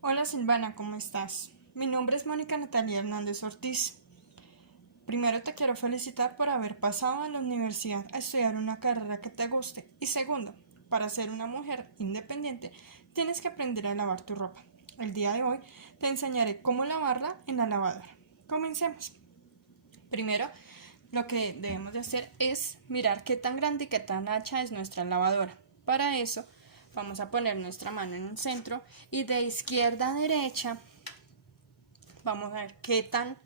Hola Silvana, ¿cómo estás? Mi nombre es Mónica Natalia Hernández Ortiz. Primero te quiero felicitar por haber pasado en la universidad a estudiar una carrera que te guste. Y segundo, para ser una mujer independiente, tienes que aprender a lavar tu ropa. El día de hoy te enseñaré cómo lavarla en la lavadora. Comencemos. Primero, lo que debemos de hacer es mirar qué tan grande y qué tan ancha es nuestra lavadora. Para eso, vamos a poner nuestra mano en un centro y de izquierda a derecha vamos a ver qué tan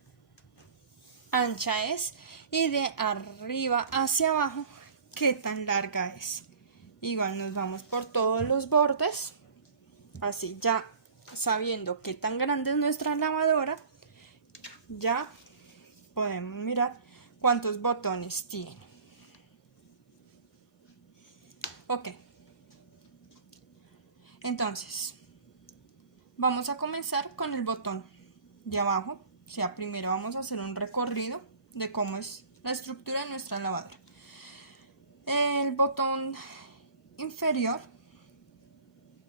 ancha es y de arriba hacia abajo qué tan larga es. Igual nos vamos por todos los bordes, así ya sabiendo qué tan grande es nuestra lavadora, ya podemos mirar cuántos botones tiene. Ok, entonces vamos a comenzar con el botón de abajo. O sea, primero vamos a hacer un recorrido de cómo es la estructura de nuestra lavadora. El botón inferior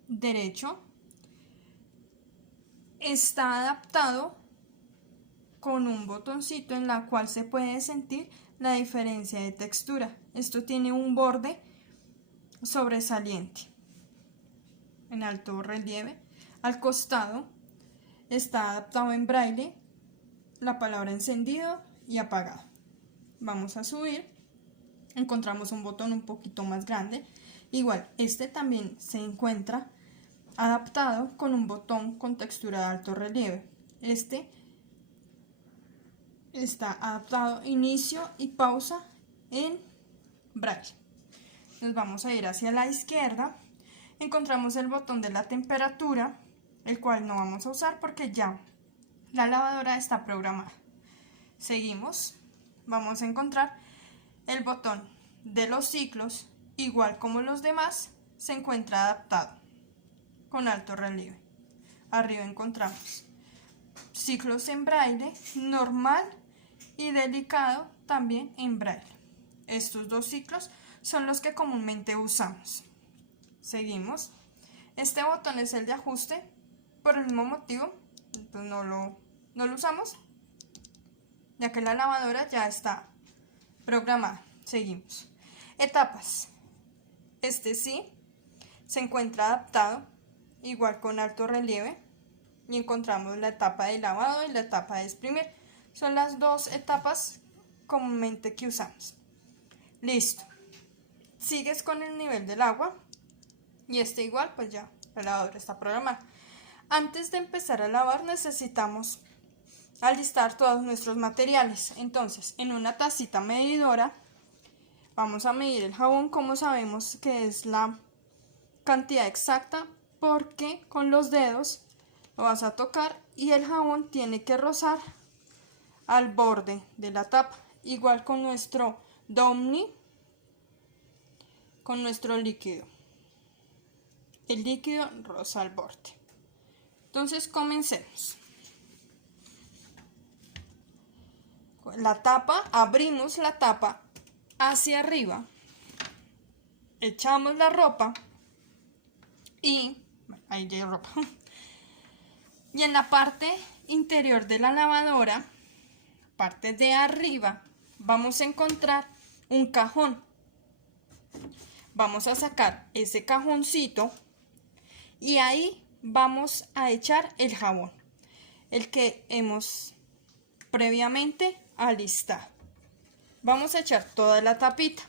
derecho está adaptado con un botoncito en la cual se puede sentir la diferencia de textura. Esto tiene un borde sobresaliente en alto relieve. Al costado está adaptado en braille la palabra encendido y apagado. Vamos a subir, encontramos un botón un poquito más grande. Igual, este también se encuentra adaptado con un botón con textura de alto relieve. Este está adaptado inicio y pausa en braille. Nos vamos a ir hacia la izquierda. Encontramos el botón de la temperatura, el cual no vamos a usar porque ya la lavadora está programada. Seguimos. Vamos a encontrar el botón de los ciclos, igual como los demás, se encuentra adaptado con alto relieve. Arriba encontramos ciclos en braille, normal y delicado también en braille. Estos dos ciclos son los que comúnmente usamos. Seguimos. Este botón es el de ajuste, por el mismo motivo, entonces no lo usamos, ya que la lavadora ya está programada. Seguimos. Etapas. Este sí se encuentra adaptado, igual con alto relieve, y encontramos la etapa de lavado y la etapa de exprimir. Son las dos etapas comúnmente que usamos. Listo. Sigues con el nivel del agua y este igual, pues ya la lavadora está programada. Antes de empezar a lavar necesitamos alistar todos nuestros materiales. Entonces, en una tacita medidora vamos a medir el jabón. Como sabemos que es la cantidad exacta, porque con los dedos lo vas a tocar y el jabón tiene que rozar al borde de la tapa. Igual con nuestro Domni, con nuestro líquido. El líquido roza al borde. Entonces comencemos. La tapa, abrimos la tapa hacia arriba, echamos la ropa y ahí ya hay ropa. Y en la parte interior de la lavadora, parte de arriba, vamos a encontrar un cajón. Vamos a sacar ese cajoncito y ahí vamos a echar el jabón, el que hemos previamente alistado. Vamos a echar toda la tapita.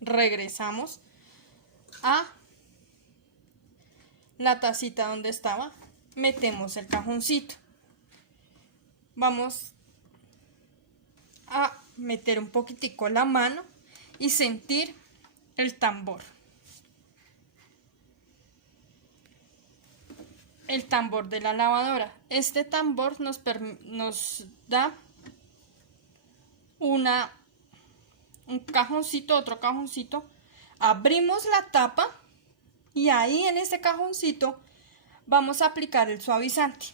Regresamos a la tacita donde estaba, metemos el cajoncito. Vamos a meter un poquitico la mano y sentir el tambor. El tambor de la lavadora. Este tambor nos da un cajoncito, otro cajoncito. Abrimos la tapa y ahí en este cajoncito vamos a aplicar el suavizante.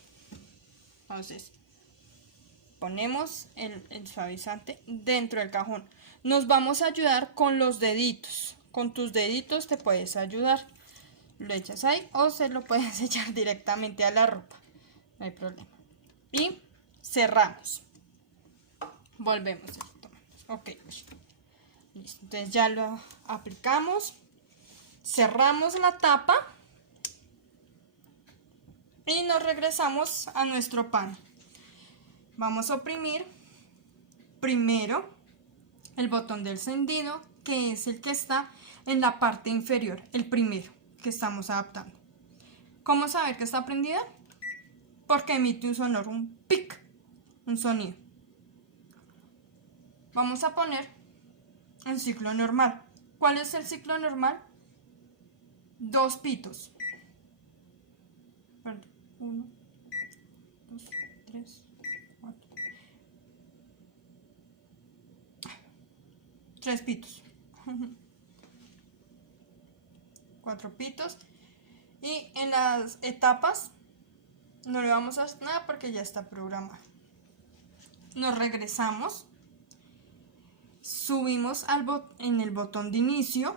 Entonces ponemos el suavizante dentro del cajón. Nos vamos a ayudar con los deditos. Con tus deditos te puedes ayudar. lo echas ahí o se lo puedes echar directamente a la ropa, no hay problema. Y cerramos. Volvemos. Ok, listo. Entonces ya lo aplicamos, cerramos la tapa y nos regresamos a nuestro pan. Vamos a oprimir primero el botón del encendido, que es el que está en la parte inferior, el primero que estamos adaptando. ¿Cómo saber que está prendida? Porque emite un sonoro, un pic, un sonido. Vamos a poner el ciclo normal. ¿Cuál es el ciclo normal? 2 pitos. 1, 2, 3, 4. 3 pitos. 4 pitos. Y en las etapas no le vamos a hacer nada porque ya está programado. Nos regresamos. Subimos en el botón de inicio,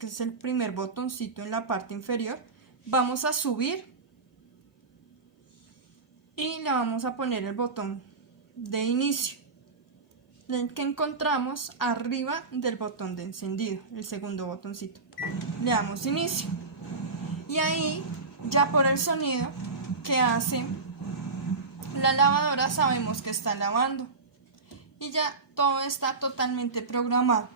que es el primer botoncito en la parte inferior. Vamos a subir y le vamos a poner el botón de inicio, el que encontramos arriba del botón de encendido, el segundo botoncito. Le damos inicio y ahí ya por el sonido que hace la lavadora sabemos que está lavando. Y ya todo está totalmente programado.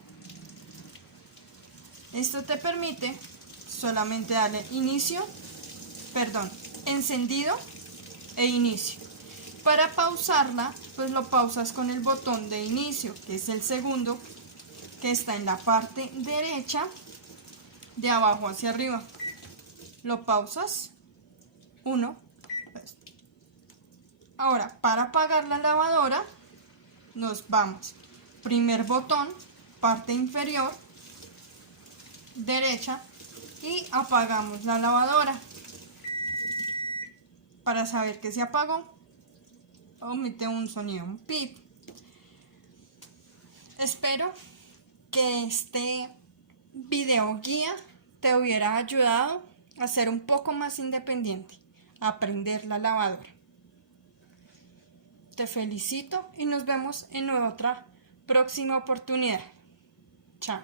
Esto te permite solamente darle encendido e inicio. Para pausarla, pues lo pausas con el botón de inicio, que es el segundo, que está en la parte derecha, de abajo hacia arriba. Lo pausas. 1. Ahora, para apagar la lavadora, nos vamos, primer botón, parte inferior derecha, y apagamos la lavadora. Para saber que se apagó, omite un sonido, un pip. Espero que este video guía te hubiera ayudado a ser un poco más independiente, a aprender la lavadora. Te felicito y nos vemos en otra próxima oportunidad. Chao.